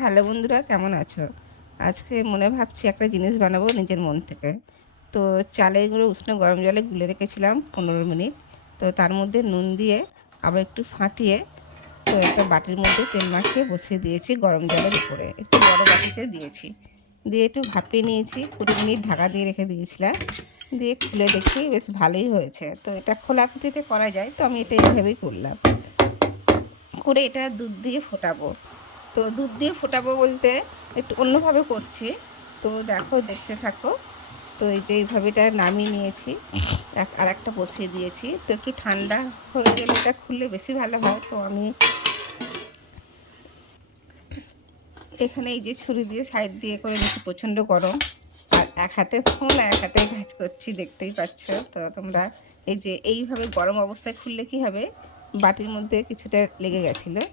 Hello বন্ধুরা, কেমন আছো? আজকে মনে ভাবছি একটা জিনিস বানাবো নিজের মন থেকে। তো চালের গুঁড়ো উষ্ণ গরম জলে গুলে রেখেছিলাম 15 মিনিট। তো তার মধ্যে নুন দিয়ে আবার একটু ফাটিয়ে তো একটা বাটির মধ্যে তেল মাখিয়ে বসিয়ে দিয়েছি গরম জলের উপরে, একটু বড় বাটিতে দিয়েছি। দিয়ে একটু ভাপিয়ে নিয়েছি, 20 মিনিট ঢাকা দিয়ে রেখে দিয়েছিলাম। দিয়ে খুলে দেখি বেশ ভালোই হয়েছে। তো এটা খোলা খুঁটিতে করা যায়, তো আমি এটা এইভাবেই করলাম। করে এটা দুধ দিয়ে ফোটাবো। তো দুধ দিয়ে ফোটাবো বলতে একটু অন্যভাবে করছি। তো দেখো, দেখতে থাকো। তো এই যে এইভাবে এটা নামিয়ে নিয়েছি, আর একটা বসিয়ে দিয়েছি। তো একটু ঠান্ডা হয়ে গেলে এটা খুললে বেশি ভালো হয়। তো আমি এখানে এই যে ছুরি দিয়ে সাইড দিয়ে করে নিচ্ছি, প্রচণ্ড গরম। আর এক হাতে ফোন আর এক হাতে কাজ করছি, দেখতেই পাচ্ছ। তো তোমরা এই যে এইভাবে গরম অবস্থায় খুললে কি হবে, বাটির মধ্যে কিছুটা লেগে গেছিলো।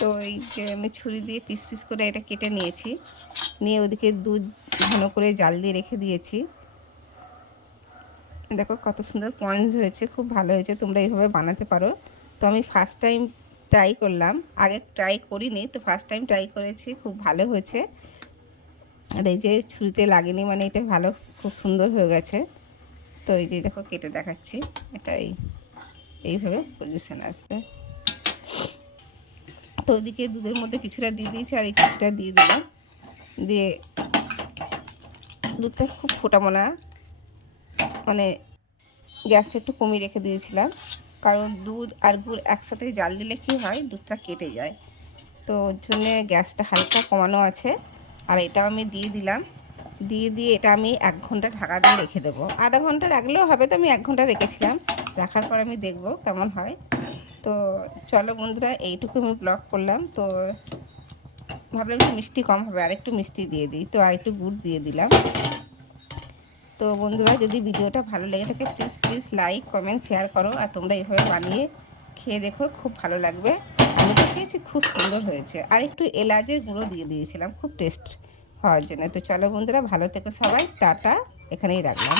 তো এই যে আমি ছুরি দিয়ে পিস পিস করে এটা কেটে নিয়েছি, নিয়ে ওদিকে দুধ ঘন করে জাল দিয়ে রেখে দিয়েছি। দেখো কত সুন্দর স্পঞ্জ হয়েছে, খুব ভালো হয়েছে। তোমরা এইভাবে বানাতে পারো। তো আমি ফার্স্ট টাইম ট্রাই করলাম, আগে ট্রাই করিনি, তো ফার্স্ট টাইম ট্রাই করেছি, খুব ভালো হয়েছে। আর এই যে ছুরিতে লাগেনি মানে এটা ভালো, খুব সুন্দর হয়ে গেছে। তো এই যে দেখো কেটে দেখাচ্ছি, এটা এইভাবে পজিশন আসবে। তো ওদিকে দুধের মধ্যে কিছুটা দিয়ে দিয়েছি, আর এই কিছুটা দিয়ে দিলাম। দিয়ে দুধটা খুব ফোটাবো না, মানে গ্যাসটা একটু কমিয়ে রেখে দিয়েছিলাম, কারণ দুধ আর গুড় একসাথে জাল দিলে কি হয়, দুধটা কেটে যায়। তো ওর জন্যে গ্যাসটা হালকা কমানো আছে। আর এটাও আমি দিয়ে দিলাম। দিয়ে এটা আমি 1 ঘন্টা ঢাকা দিয়ে রেখে দেবো। আধা ঘন্টা রাখলেও হবে, তো আমি 1 ঘন্টা রেখেছিলাম। রাখার পর আমি দেখব কেমন হয়। তো চলো বন্ধুরা, এইটুকু আমি ব্লগ করলাম। তো ভাবলাম একটু মিষ্টি কম হবে, আর একটু মিষ্টি দিয়ে দিই, তো আর একটু গুড় দিয়ে দিলাম। তো বন্ধুরা, যদি ভিডিওটা ভালো লেগে থাকে please please like comment share করো। আর তোমরা এইভাবে বানিয়ে খেয়ে দেখো, খুব ভালো লাগবে। আমি তো খেয়েছি, খুব সুন্দর হয়েছে। আর একটু এলাচের গুঁড়ো দিয়ে দিয়েছিলাম খুব টেস্ট হওয়ার জন্য। তো চলো বন্ধুরা, ভালো থেকো সবাই, টাটা, এখানেই রাখলাম।